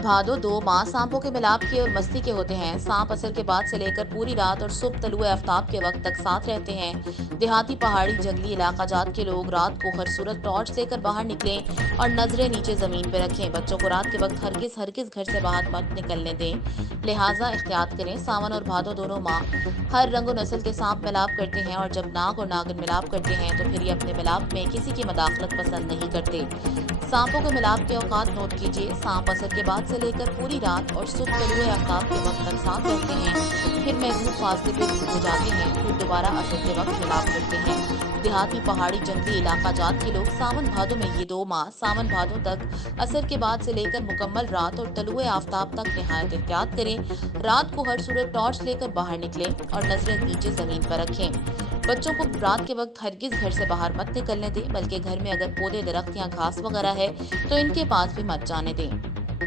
भादो 2 माह सांपों के मिलाप के और मस्ती के होते हैं। सांप असर के बाद से लेकर पूरी रात और सुबह तलुए आफ्ताब के वक्त तक साथ रहते हैं। देहाती, पहाड़ी, जंगली इलाका जात के लोग रात को हर सूरत टॉर्च लेकर बाहर निकलें और नजरें नीचे जमीन पर रखें। बच्चों को रात के वक्त हरगिज हरगिज घर से बाहर मत निकलने दें, लिहाजा एहतियात करें। सावन और भादो दोनों माह हर रंग और नस्ल के सांप मिलाप करते हैं और जब नाग और नागिन मिलाप करते हैं तो फिर ये अपने मिलाप में किसी की मदाखलत पसंद नहीं करते। सांपों के मिलाप के औकात नोट कीजिए। सांप असर के बाद से लेकर पूरी रात और सुबह तलुए आफ्ताब के वक्त तक साथ रहते हैं, फिर महदूद फासले पे दूर हो जाते हैं, फिर दोबारा असर के वक्त मिलाप करते हैं। देहाती, पहाड़ी, जंगली इलाका जात के लोग सावन भादो में ये 2 माह सावन भादो तक असर के बाद से लेकर मुकम्मल रात और तलुए आफ्ताब तक निहायत एहतियात करें। रात को हर सूरत टॉर्च लेकर बाहर निकलें और नजरें नीचे जमीन पर रखें। बच्चों को रात के वक्त हरगिज घर से बाहर मत निकलने दें, बल्कि घर में अगर पौधे, दरख्त या घास वगैरह है तो इनके पास भी मत जाने दें।